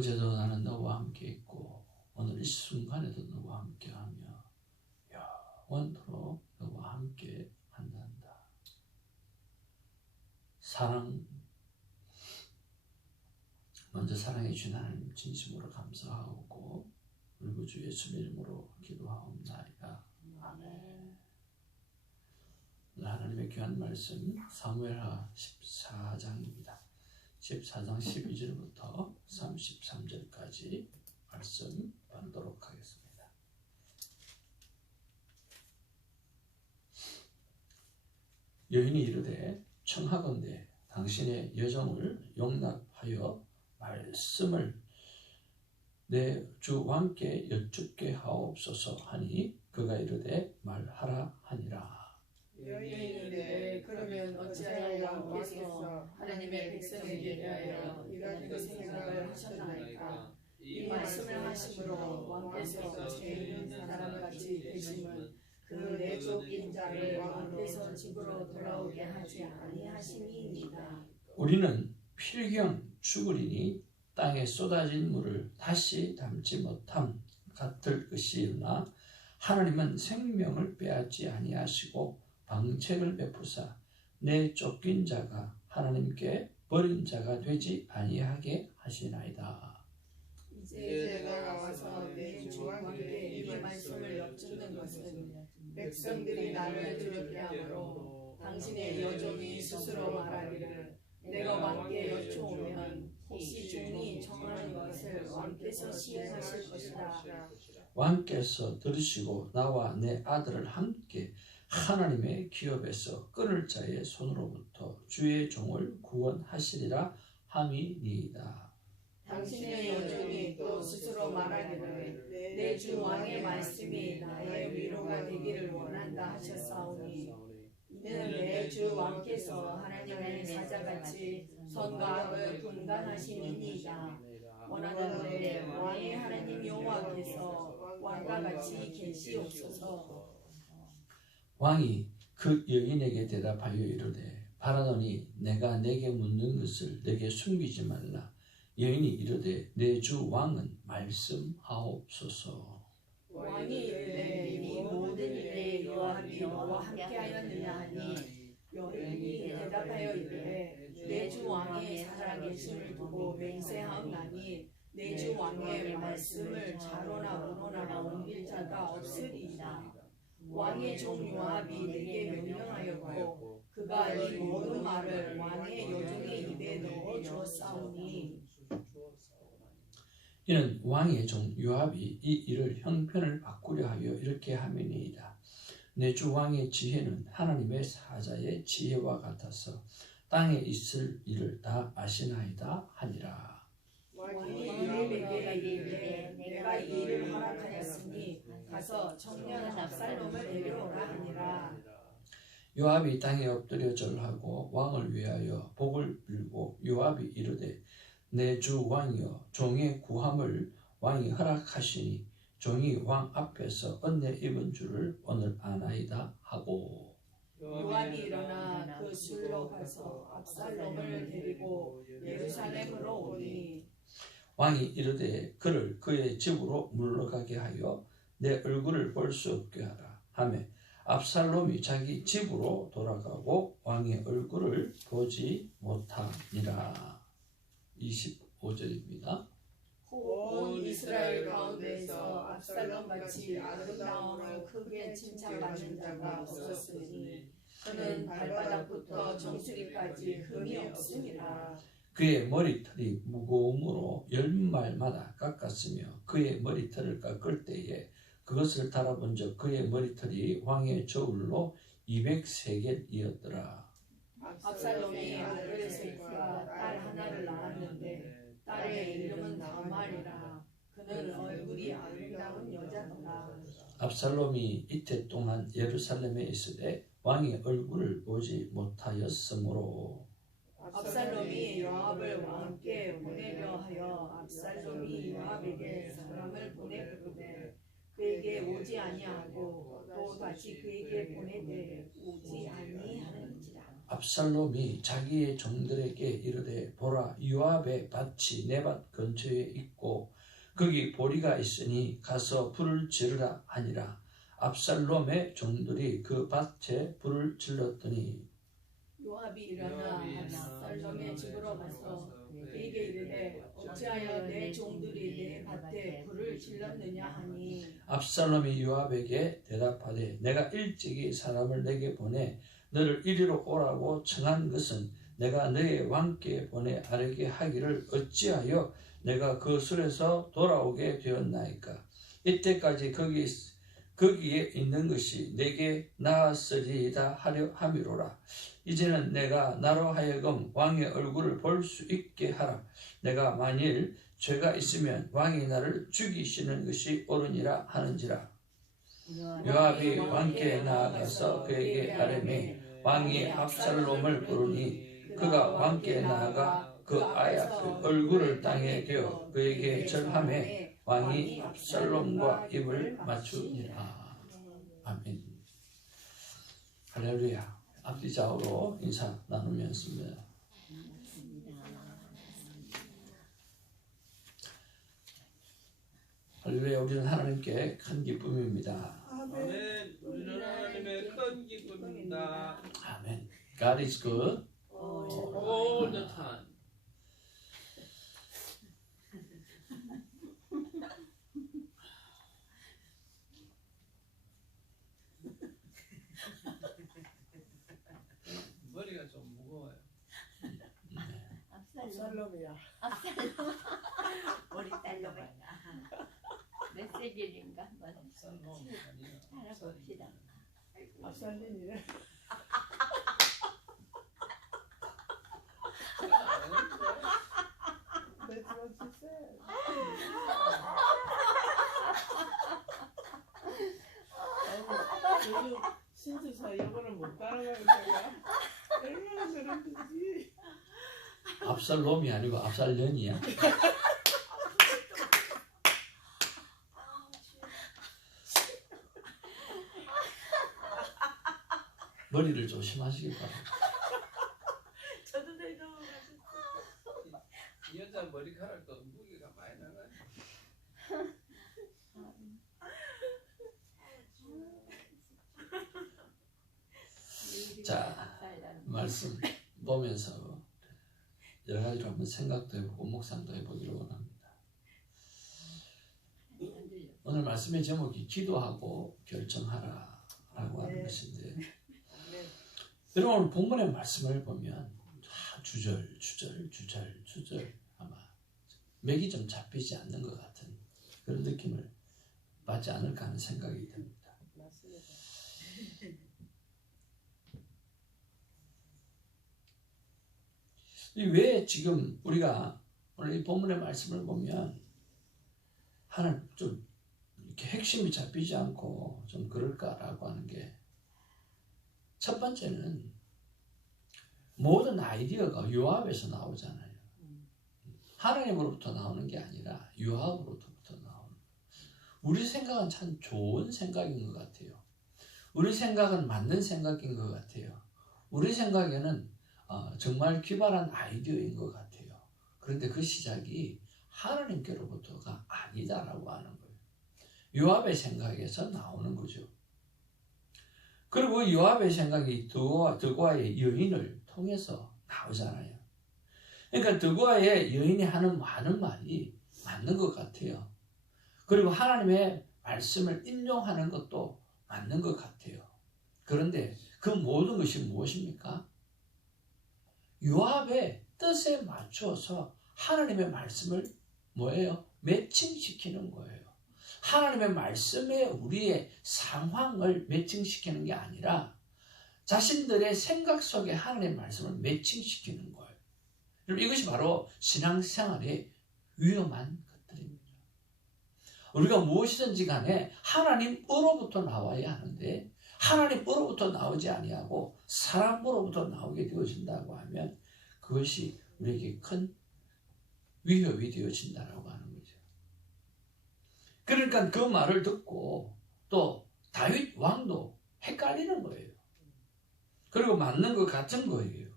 어제도 나는 너와 함께 있고 오늘 이 순간에도 너와 함께하며 영원토록 너와 함께 한단다. 사랑, 먼저 사랑해 주신 하나님 진심으로 감사하고 그리고 주 예수 이름으로 기도하옵나이다. 아멘. 하나님의 귀한 말씀 사무엘하 14장입니다. 14장 12절부터 33절까지 말씀 받도록 하겠습니다. 여인이 이르되 청하건대 당신의 여정을 용납하여 말씀을 내 주 왕께 여쭙게 하옵소서 하니 그가 이르되 말하라 하니라. 여인이 이르되 그러면 어찌하여 왕께서 하나님의 백성에게 대하여 이런 생각을 하셨나이까? 이 말씀을 하심으로 왕께서 죄 있는 사람같이 되심은 그 내쫓긴 자를 왕께서 집으로 돌아오게 하지 아니하심이니이다. 우리는 필경 죽으리니 땅에 쏟아진 물을 다시 담지 못함 같을 것이으나 하나님은 생명을 빼앗지 아니하시고 방책을 베푸사 내 쫓긴 자가 하나님께 버린 자가 되지 아니하게 하시나이다. 이제 내가 와서 내 주 왕께 이 말씀을 여쭙는 것은 백성들이 나를 두렵게 하므로 당신의 여종이 스스로 말하기를 내가 왕께 여쭈오면 혹시 종이 청하는 것을 왕께서 시행하실 것이다. 왕께서 들으시고 나와 내 아들을 함께 하나님의 기업에서 끊을 자의 손으로부터 주의 종을 구원하시리라 함이니이다. 당신의 여종이 또 스스로 말하기를 내 주 왕의 말씀이 나의 위로가 되기를 원한다 하셨사오니 이는 내 주 왕께서 하나님의 사자같이 선과 악을 분간하심이니이다. 원하건대 왕의 하나님 여호와께서 왕과 같이 계시옵소서. 왕이 그 여인에게 대답하여 이르되 바라노니 내가 내게 묻는 것을 내게 숨기지 말라. 여인이 이르되 내 주 왕은 말씀하옵소서. 왕이 이르되 이 모든 일에 요압이 너와 함께하였느냐 하니 여인이 대답하여 이르되 내 주 왕의 살아계심을 두고 맹세하옵나니 내 주 왕의 말씀을 자로나 문호나 옮길 자가 없으리이다. 왕의 종 요압이 내게 명령하였고 그가 이 모든 말을 왕의 여종의 입에 넣어 주었사오니 이는 왕의 종 요압이 이 일을 형편을 바꾸려 하여 이렇게 함이니이다. 내 주 왕의 지혜는 하나님의 사자의 지혜와 같아서 땅에 있을 일을 다 아시나이다 하니라. 왕이 요압에게 이르되 내가 이 일을 허락하였으니 가서 청년 압살롬을 데려오라 하니라. 요압이 땅에 엎드려 절하고 왕을 위하여 복을 빌고 요압이 이르되 내 주 왕이여 종의 구함을 왕이 허락하시니 종이 왕 앞에서 은혜 입은 줄을 오늘 아나이다 하고 요압이 일어나 그 술로 가서 압살롬을 데리고 예루살렘으로 오니 왕이 이르되 그를 그의 집으로 물러가게 하여 내 얼굴을 볼 수 없게 하라 하매 압살롬이 자기 집으로 돌아가고 왕의 얼굴을 보지 못하니라. 25절입니다. 온 이스라엘 가운데서 압살롬같이 아름다움을 크게 칭찬받는 자가 없었으니 그는 발바닥부터 정수리까지 흠이 없으니라. 그의 머리털이 무거움으로 10말마다 깎았으며 그의 머리털을 깎을 때에 그것을 달아본 적 그의 머리털이 왕의 저울로 200세겔이었더라. 압살롬이 아들 셋과 딸 하나를 낳았는데 딸의 이름은 다말이라. 그는 얼굴이 아름다운 여자더라. 압살롬이 이태 동안 예루살렘에 있으되 왕의 얼굴을 보지 못하였으므로 압살롬이 요압을 왕께 보내려 하여 압살롬이 요압에게 사람을 보내부르되 그에게 오지 아니하고 또 다시 그에게 보내되 오지 아니하는지라. 압살롬이 자기의 종들에게 이르되 보라 요압의 밭이 내 밭 근처에 있고 거기 보리가 있으니 가서 불을 지르라 하니라. 압살롬의 종들이 그 밭에 불을 질렀더니 요압이 일어나 압살롬의 집으로 가서 그에게 이르되 어찌하여 내 종들이 내 밭에 불을 질렀느냐 하니 압살롬이 요압에게 대답하되 내가 일찍이 사람을 내게 보내 너를 이리로 오라고 청한 것은 내가 너의 왕께 보내 아뢰게 하기를 어찌하여 내가 그 술에서 돌아오게 되었나이까. 이때까지 거기에 있는 것이 내게 나았으리이다 하려 함이로라. 이제는 내가 나로 하여금 왕의 얼굴을 볼 수 있게 하라. 내가 만일 죄가 있으면 왕이 나를 죽이시는 것이 옳으니라 하는지라. 요압이 왕께 나아가서 그에게 아뢰매 왕이 압살롬을 부르니 그가 왕께 나아가 그 아야 얼굴을 땅에 대어 그에게 절하매 왕이 압살롬과 입을 맞추니라. 아멘. 할렐루야. 앞뒤 좌우로 인사 나누면서 할렐루야. 우리는 하나님께 큰 기쁨입니다. 아멘. 우리는 하나님의 큰 기쁨입니다. 아멘. God is good All the time. 머리가 좀 무거워요. 압살롬이야. 머리 잘라봐요. 몇 세길인가? 압살롬 아니요. 알아봅시다. 압살롬이래. 요즘 신주사 이거를 못 따라가는 제가 얼마나 그랬는지. 압살롬이 아니고 압살련이야. 머리를 조심하시길 바랍니다. 저도 내가 이 여자 머리카락도 무게가 많이 나가요. 자, 말씀 보면서 여러 가지로 한번 생각도 해보고 묵상도 해보기를 원합니다. 오늘 말씀의 제목이 기도하고 결정하라 라고 하는 것인데 여러분 오늘 본문의 말씀을 보면 주절 아마 맥이 좀 잡히지 않는 것 같은 그런 느낌을 받지 않을까 하는 생각이 듭니다. 맞습니다. 왜 지금 우리가 오늘 이 본문의 말씀을 보면 하나님 좀 이렇게 핵심이 잡히지 않고 좀 그럴까라고 하는 게 첫 번째는 모든 아이디어가 요압에서 나오잖아요. 하나님으로부터 나오는 게 아니라 요압으로부터 나오는 거예요. 우리 생각은 참 좋은 생각인 것 같아요. 우리 생각은 맞는 생각인 것 같아요. 우리 생각에는 정말 기발한 아이디어인 것 같아요. 그런데 그 시작이 하나님께로부터가 아니다라고 하는 거예요. 요압의 생각에서 나오는 거죠. 그리고 요압의 생각이 드고아의 여인을 통해서 나오잖아요. 그러니까 드고아의 여인이 하는 많은 말이 맞는 것 같아요. 그리고 하나님의 말씀을 인용하는 것도 맞는 것 같아요. 그런데 그 모든 것이 무엇입니까? 요압의 뜻에 맞추어서 하나님의 말씀을 뭐예요? 매칭시키는 거예요. 하나님의 말씀에 우리의 상황을 매칭시키는 게 아니라 자신들의 생각 속에 하나님의 말씀을 매칭시키는 거예요. 여러분 이것이 바로 신앙생활의 위험한 것들입니다. 우리가 무엇이든지 간에 하나님으로부터 나와야 하는데 하나님으로부터 나오지 아니하고 사람으로부터 나오게 되어진다고 하면 그것이 우리에게 큰 위협이 되어진다고 하는 거죠. 그러니까 그 말을 듣고 또 다윗 왕도 헷갈리는 거예요. 그리고 맞는 것 같은 거예요.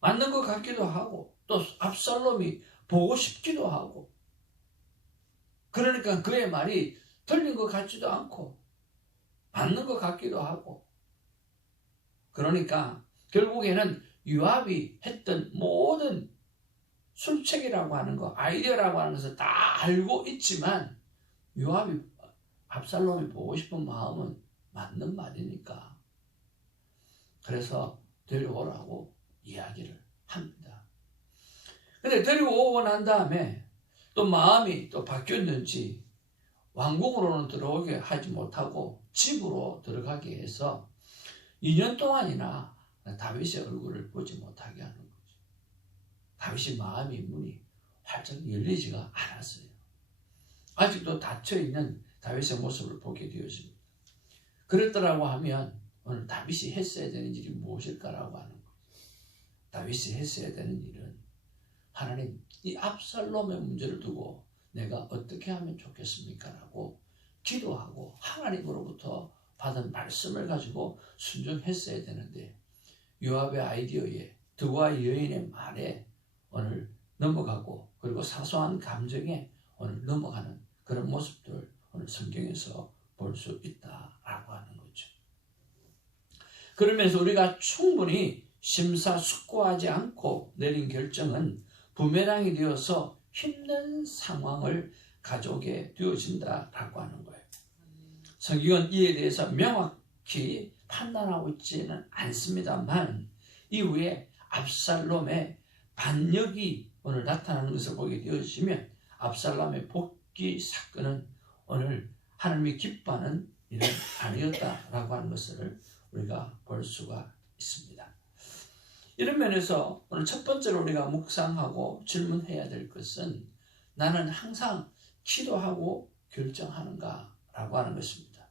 맞는 것 같기도 하고 또 압살롬이 보고 싶기도 하고 그러니까 그의 말이 틀린 것 같지도 않고 맞는 것 같기도 하고 그러니까 결국에는 요압이 했던 모든 술책이라고 하는 거 아이디어라고 하는 것을 다 알고 있지만 요압이 압살롬이 보고 싶은 마음은 맞는 말이니까 그래서 데려오라고 이야기를 합니다. 근데 데리고 오고 난 다음에 또 마음이 또 바뀌었는지 왕궁으로는 들어오게 하지 못하고 집으로 들어가게 해서 2년 동안이나 다윗의 얼굴을 보지 못하게 하는 거죠. 다윗의 마음이 문이 활짝 열리지가 않았어요. 아직도 닫혀있는 다윗의 모습을 보게 되었습니다. 그랬더라고 하면 오늘 다윗이 했어야 되는 일이 무엇일까라고 하는 거죠. 다윗이 했어야 되는 일은 하나님 이 압살롬의 문제를 두고 내가 어떻게 하면 좋겠습니까? 라고 기도하고 하나님으로부터 받은 말씀을 가지고 순종했어야 되는데 요압의 아이디어에 드고와 여인의 말에 오늘 넘어가고 그리고 사소한 감정에 오늘 넘어가는 그런 모습들 오늘 성경에서 볼 수 있다라고 하는 거죠. 그러면서 우리가 충분히 심사숙고하지 않고 내린 결정은 부메랑이 되어서 힘든 상황을 가져오게 되어진다라고 하는 거예요. 성경은 이에 대해서 명확히 판단하고 있지는 않습니다만 이후에 압살롬의 반역이 오늘 나타나는 것을 보게 되어지면 압살롬의 복귀 사건은 오늘 하나님이 기뻐하는 일은 아니었다라고 하는 것을 우리가 볼 수가 있습니다. 이런 면에서 오늘 첫 번째로 우리가 묵상하고 질문해야 될 것은 나는 항상 기도하고 결정하는가? 라고 하는 것입니다.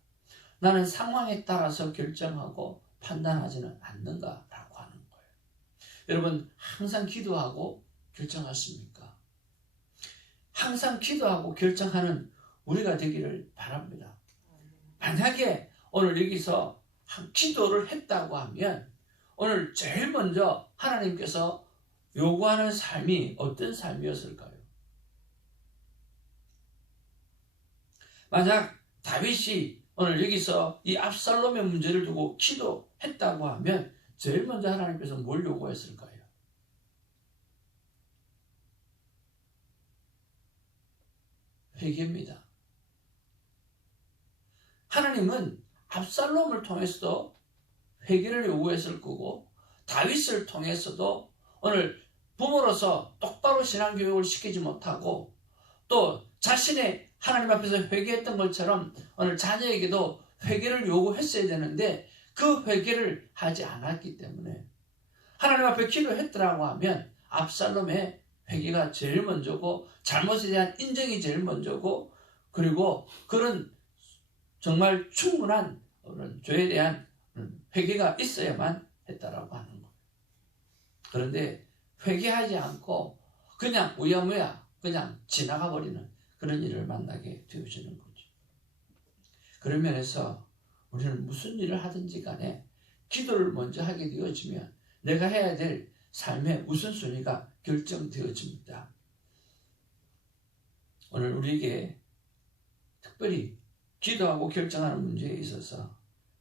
나는 상황에 따라서 결정하고 판단하지는 않는가? 라고 하는 거예요. 여러분 항상 기도하고 결정하십니까? 항상 기도하고 결정하는 우리가 되기를 바랍니다. 만약에 오늘 여기서 기도를 했다고 하면 오늘 제일 먼저 하나님께서 요구하는 삶이 어떤 삶이었을까요? 만약 다윗이 오늘 여기서 이 압살롬의 문제를 두고 기도했다고 하면 제일 먼저 하나님께서 뭘 요구했을까요? 회개입니다. 하나님은 압살롬을 통해서도 회개를 요구했을 거고 다윗을 통해서도 오늘 부모로서 똑바로 신앙교육을 시키지 못하고 또 자신의 하나님 앞에서 회개했던 것처럼 오늘 자녀에게도 회개를 요구했어야 되는데 그 회개를 하지 않았기 때문에 하나님 앞에 기도했더라고 하면 압살롬의 회개가 제일 먼저고 잘못에 대한 인정이 제일 먼저고 그리고 그런 정말 충분한 죄에 대한 회개가 있어야만 했다라고 하는 거예요. 그런데 회개하지 않고 그냥 우야무야 그냥 지나가 버리는 그런 일을 만나게 되어지는 거죠. 그런 면에서 우리는 무슨 일을 하든지 간에 기도를 먼저 하게 되어지면 내가 해야 될 삶의 우선순위가 결정되어집니다. 오늘 우리에게 특별히 기도하고 결정하는 문제에 있어서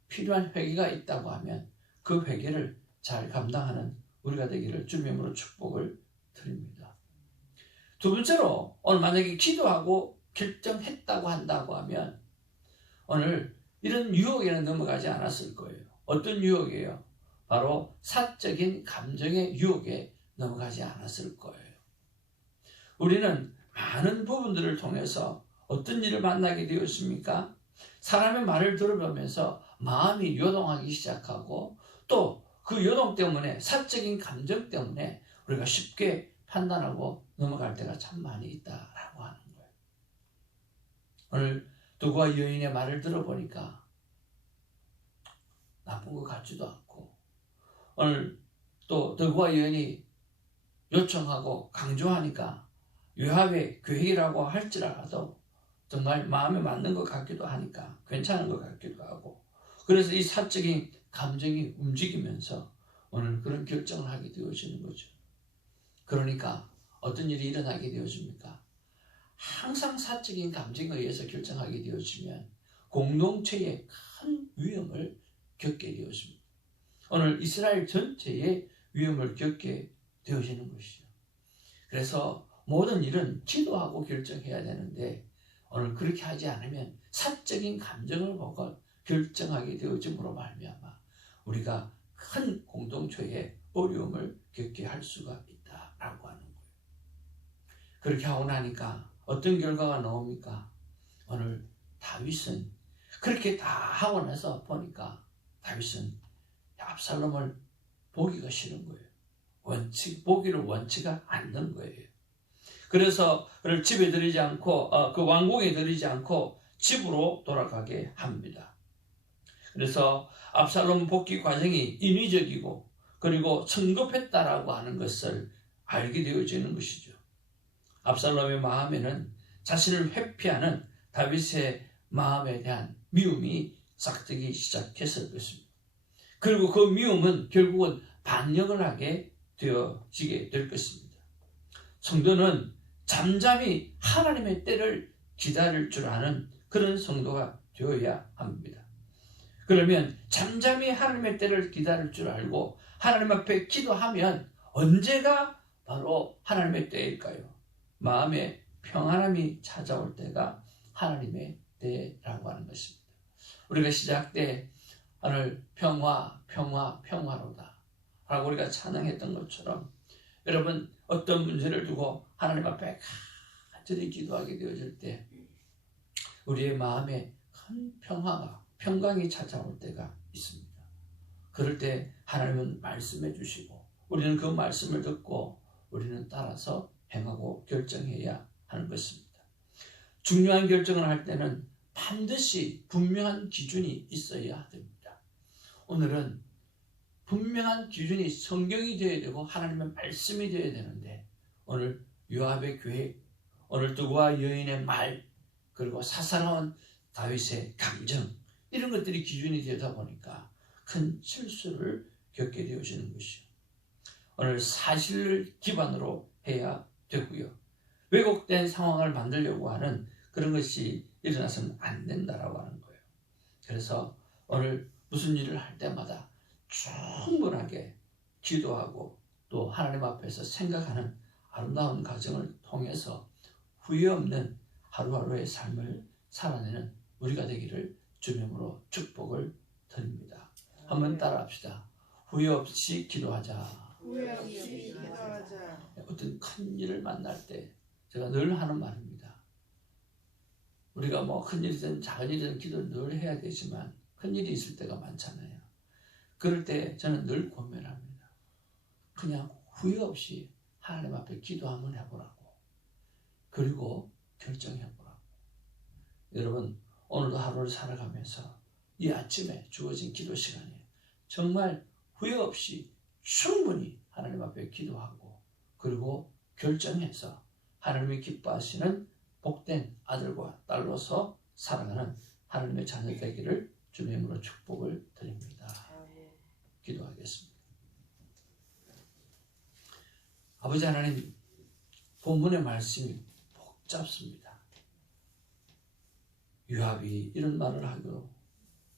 필요한 회개가 있다고 하면 그 회개를 잘 감당하는 우리가 되기를 주님으로 축복을 드립니다. 두 번째로 오늘 만약에 기도하고 결정했다고 한다고 하면 오늘 이런 유혹에는 넘어가지 않았을 거예요. 어떤 유혹이에요? 바로 사적인 감정의 유혹에 넘어가지 않았을 거예요. 우리는 많은 부분들을 통해서 어떤 일을 만나게 되었습니까? 사람의 말을 들어보면서 마음이 요동하기 시작하고 또 그 요동 때문에 사적인 감정 때문에 우리가 쉽게 판단하고 넘어갈 때가 참 많이 있다라고 하는 거예요. 오늘 두고와 여인의 말을 들어보니까 나쁜 것 같지도 않고 오늘 또 두고와 여인이 요청하고 강조하니까 요압의 계획이라고 할지라도 정말 마음에 맞는 것 같기도 하니까 괜찮은 것 같기도 하고 그래서 이 사적인 감정이 움직이면서 오늘 그런 결정을 하게 되어지는 거죠. 그러니까 어떤 일이 일어나게 되어집니까? 항상 사적인 감정에 의해서 결정하게 되어지면 공동체에 큰 위험을 겪게 되어집니다. 오늘 이스라엘 전체에 위험을 겪게 되어지는 것이죠. 그래서 모든 일은 기도하고 결정해야 되는데 오늘 그렇게 하지 않으면 사적인 감정을 보고 결정하게 되어짐으로 말미암아 우리가 큰 공동체에 어려움을 겪게 할 수가 있다라고 하는 거예요. 그렇게 하고 나니까 어떤 결과가 나옵니까? 오늘 다윗은 그렇게 다 하고 나서 보니까 다윗은 압살롬을 보기가 싫은 거예요. 보기를 원치가 않는 거예요. 그래서 그를 집에 들이지 않고 그 왕궁에 들이지 않고 집으로 돌아가게 합니다. 그래서 압살롬 복귀 과정이 인위적이고 그리고 성급했다라고 하는 것을 알게 되어지는 것이죠. 압살롬의 마음에는 자신을 회피하는 다윗의 마음에 대한 미움이 싹트기 시작했을 것입니다. 그리고 그 미움은 결국은 반역을 하게 되어지게 될 것입니다. 성도는 잠잠히 하나님의 때를 기다릴 줄 아는 그런 성도가 되어야 합니다. 그러면 잠잠히 하나님의 때를 기다릴 줄 알고 하나님 앞에 기도하면 언제가 바로 하나님의 때일까요? 마음에 평안함이 찾아올 때가 하나님의 때라고 하는 것입니다. 우리가 시작 때 오늘 평화로다 라고 우리가 찬양했던 것처럼 여러분 어떤 문제를 두고 하나님 앞에 간절히 기도하게 되어질 때 우리의 마음에 큰 평강이 찾아올 때가 있습니다. 그럴 때 하나님은 말씀해 주시고 우리는 그 말씀을 듣고 우리는 따라서 행하고 결정해야 하는 것입니다. 중요한 결정을 할 때는 반드시 분명한 기준이 있어야 됩니다. 오늘은 분명한 기준이 성경이 되어야 되고 하나님의 말씀이 되어야 되는데 오늘 요압의 계획, 오늘 두고와 여인의 말, 그리고 사사로운 다윗의 감정 이런 것들이 기준이 되다 보니까 큰 실수를 겪게 되어지는 것이요. 오늘 사실을 기반으로 해야 되고요. 왜곡된 상황을 만들려고 하는 그런 것이 일어나서는 안 된다라고 하는 거예요. 그래서 오늘 무슨 일을 할 때마다 충분하게 기도하고 또 하나님 앞에서 생각하는 아름다운 과정을 통해서 후회 없는 하루하루의 삶을 살아내는 우리가 되기를 주님으로 축복을 드립니다. 한번 따라합시다. 후회 없이 기도하자. 후회 없이 기도하자. 어떤 큰 일을 만날 때 제가 늘 하는 말입니다. 우리가 뭐 큰 일이든 작은 일이든 기도를 늘 해야 되지만 큰 일이 있을 때가 많잖아요. 그럴 때 저는 늘 고민합니다. 그냥 후회 없이 하나님 앞에 기도 한번 해보라고. 그리고 결정해보라고. 여러분 오늘도 하루를 살아가면서 이 아침에 주어진 기도 시간에 정말 후회 없이 충분히 하나님 앞에 기도하고 그리고 결정해서 하나님이 기뻐하시는 복된 아들과 딸로서 살아가는 하나님의 자녀 되기를 주님으로 축복을 드립니다. 기도하겠습니다. 아버지 하나님, 본문의 말씀이 복잡습니다. 요압이 이런 말을 하고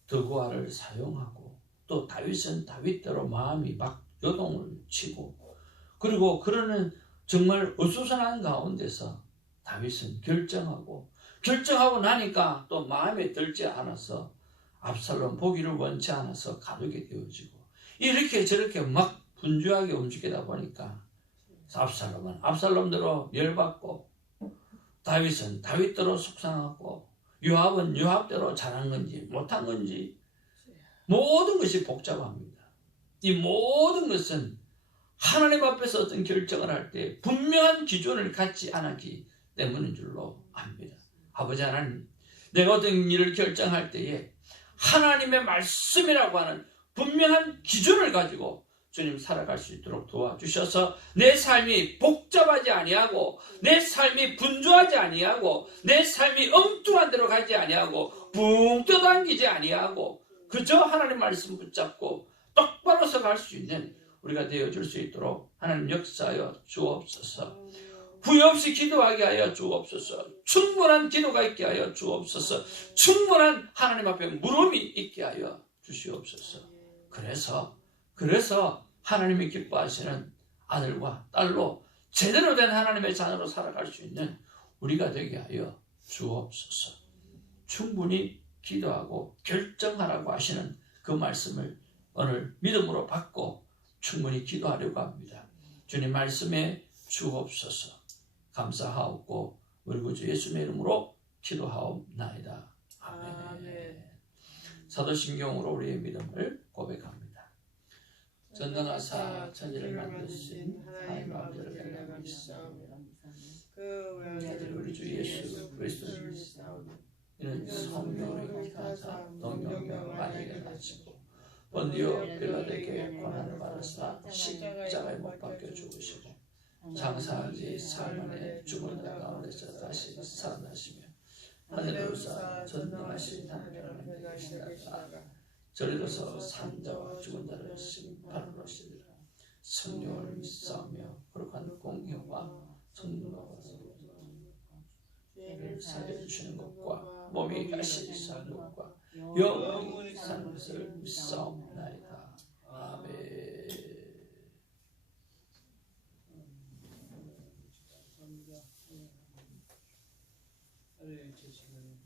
드고아를 사용하고 또 다윗은 다윗대로 마음이 막 요동을 치고 그리고 그러는 정말 어수선한 가운데서 다윗은 결정하고 나니까 또 마음에 들지 않아서 압살롬 보기를 원치 않아서 가두게 되어지고 이렇게 저렇게 막 분주하게 움직이다 보니까 압살롬은 압살롬대로 열받고 다윗은 다윗대로 속상하고 요압은 요압대로 잘한 건지 못한 건지 모든 것이 복잡합니다. 이 모든 것은 하나님 앞에서 어떤 결정을 할 때 분명한 기준을 갖지 않았기 때문인 줄로 압니다. 아버지 하나님, 내가 어떤 일을 결정할 때에 하나님의 말씀이라고 하는 분명한 기준을 가지고 주님 살아갈 수 있도록 도와주셔서 내 삶이 복잡하지 아니하고 내 삶이 분주하지 아니하고 내 삶이 엉뚱한 데로 가지 아니하고 붕 떠당기지 아니하고 그저 하나님 말씀 붙잡고 똑바로 서갈 수 있는 우리가 되어줄 수 있도록 하나님 역사하여 주옵소서. 후회 없이 기도하게 하여 주옵소서. 충분한 기도가 있게 하여 주옵소서. 충분한 하나님 앞에 물음이 있게 하여 주시옵소서. 그래서 하나님이 기뻐하시는 아들과 딸로 제대로 된 하나님의 자녀로 살아갈 수 있는 우리가 되게 하여 주옵소서. 충분히 기도하고 결정하라고 하시는 그 말씀을 오늘 믿음으로 받고 충분히 기도하려고 합니다. 주님 말씀에 주옵소서. 감사하옵고 우리 구주 예수님의 이름으로 기도하옵나이다. 아멘. 사도신경으로 우리의 믿음을 고백합니다. 전능하사 천지를 만드신 하나님 아버지를 경배하옵나이다. 그 아들 우리 주 예수 그리스도를 이는 성령으로 인하사 동명령 마리아에게 낳으시고 본디오 빌라도에게 고난을 받으사 십자가에 못 박혀 죽으시고 장사한 지 사흘 만에 죽은 자 가운데서 다시 살아나시며 하늘에 오르사 전능하신 하나님을 계시다가 저리로서 산 자와 죽은 자를 심판하러 오시리라. 성령을 믿사오며 거룩한 공의와 성령과 죄를 사해 주시는 것과 몸이 다시 사는 것과 영원히 사는 것을 믿사옵나이다. 아멘. 하나님 제 시간에